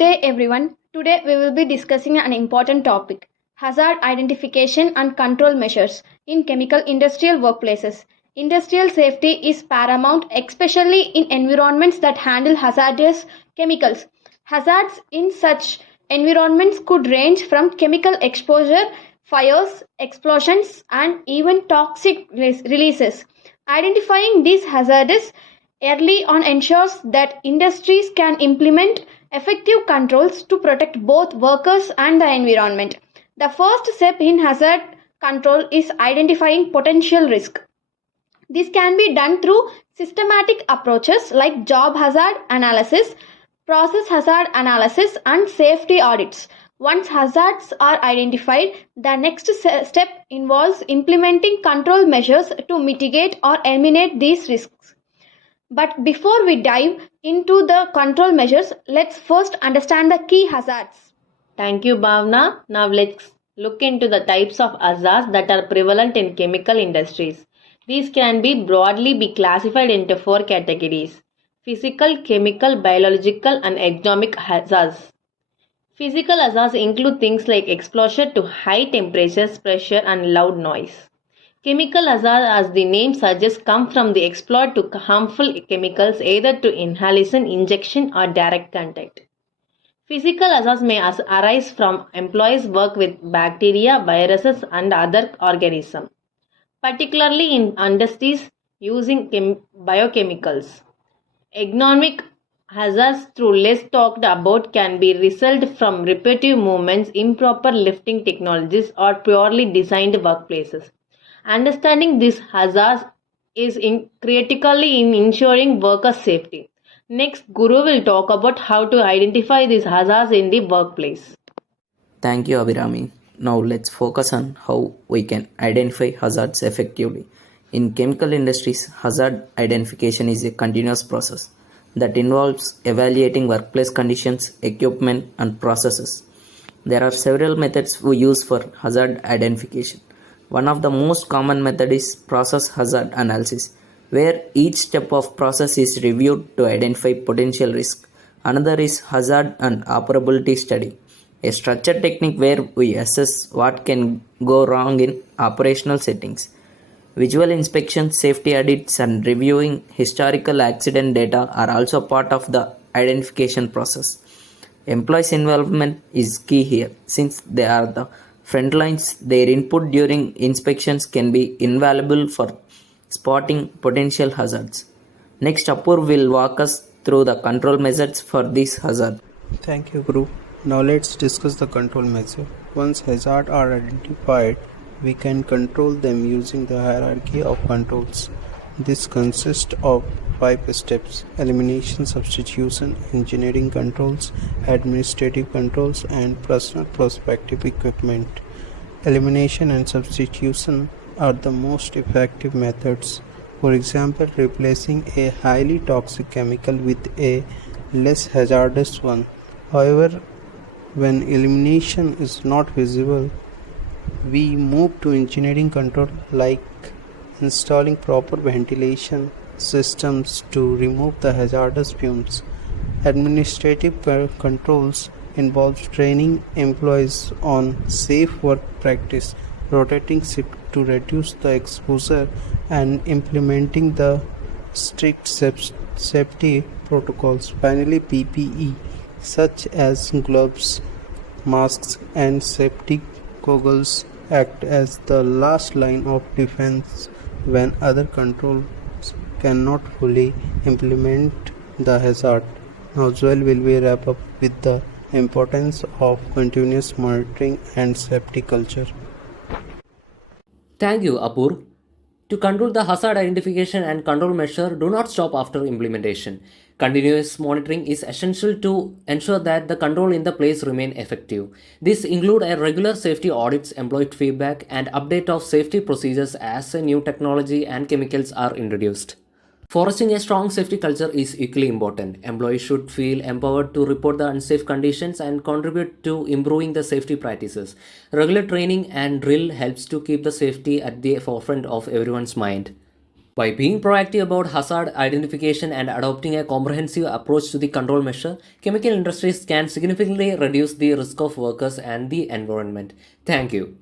day, everyone. Today, we will be discussing an important topic: hazard identification and control measures in chemical industrial workplaces. Industrial safety is paramount, especially in environments that handle hazardous chemicals. Hazards in such environments could range from chemical exposure, fires, explosions, and even toxic releases. Identifying these hazards early on ensures that industries can implement effective controls to protect both workers and the environment. The first step in hazard control is identifying potential risk. This can be done through systematic approaches like job hazard analysis, process hazard analysis, and safety audits. Once hazards are identified, the next step involves implementing control measures to mitigate or eliminate these risks. But before we dive into the control measures, let's first understand the key hazards. Thank you, Bhavna. Now let's look into the types of hazards that are prevalent in chemical industries. These can be broadly be classified into four categories: physical, chemical, biological, and economic hazards. Physical hazards include things like exposure to high temperatures, pressure, and loud noise. Chemical hazards, as the name suggests, come from the exposure to harmful chemicals either to inhalation, injection, or direct contact. Physical hazards may arise from employees' work with bacteria, viruses, and other organisms, particularly in industries using biochemicals. Economic hazards, through less talked about, can be result from repetitive movements, improper lifting technologies, or poorly designed workplaces. Understanding these hazards is critically in ensuring worker safety. Next, Guru will talk about how to identify these hazards in the workplace. Thank you, Abhirami. Now let's focus on how we can identify hazards effectively. In chemical industries, hazard identification is a continuous process that involves evaluating workplace conditions, equipment, and processes. There are several methods we use for hazard identification. One of the most common methods is process hazard analysis, where each step of process is reviewed to identify potential risk. Another is hazard and operability study, a structured technique where we assess what can go wrong in operational settings. Visual inspection, safety audits, and reviewing historical accident data are also part of the identification process. Employees' involvement is key here, since they are the front lines. Their input during inspections can be invaluable for spotting potential hazards. Next, Apur will walk us through the control measures for this hazard. Thank you, Guru. Now let's discuss the control measure. Once hazards are identified, we can control them using the hierarchy of controls. This consists of 5 steps: elimination, substitution, engineering controls, administrative controls, and personal protective equipment. Elimination and substitution are the most effective methods. For example, replacing a highly toxic chemical with a less hazardous one. However, when elimination is not visible, we move to engineering control, like installing proper ventilation systems to remove the hazardous fumes. Administrative controls involves training employees on safe work practice, rotating shift to reduce the exposure, and implementing the strict safety protocols. Finally, PPE such as gloves, masks, and safety goggles act as the last line of defense when other controls cannot fully implement the hazard. Now Joel will wrap up with the importance of continuous monitoring and safety culture. Thank you, Apur. To control the hazard identification and control measure, do not stop after implementation. Continuous monitoring is essential to ensure that the control in the place remain effective. This include a regular safety audits, employee feedback, and update of safety procedures as a new technology and chemicals are introduced. Fostering a strong safety culture is equally important. Employees should feel empowered to report the unsafe conditions and contribute to improving the safety practices. Regular training and drill helps to keep the safety at the forefront of everyone's mind. By being proactive about hazard identification and adopting a comprehensive approach to the control measure, chemical industries can significantly reduce the risk of workers and the environment. Thank you.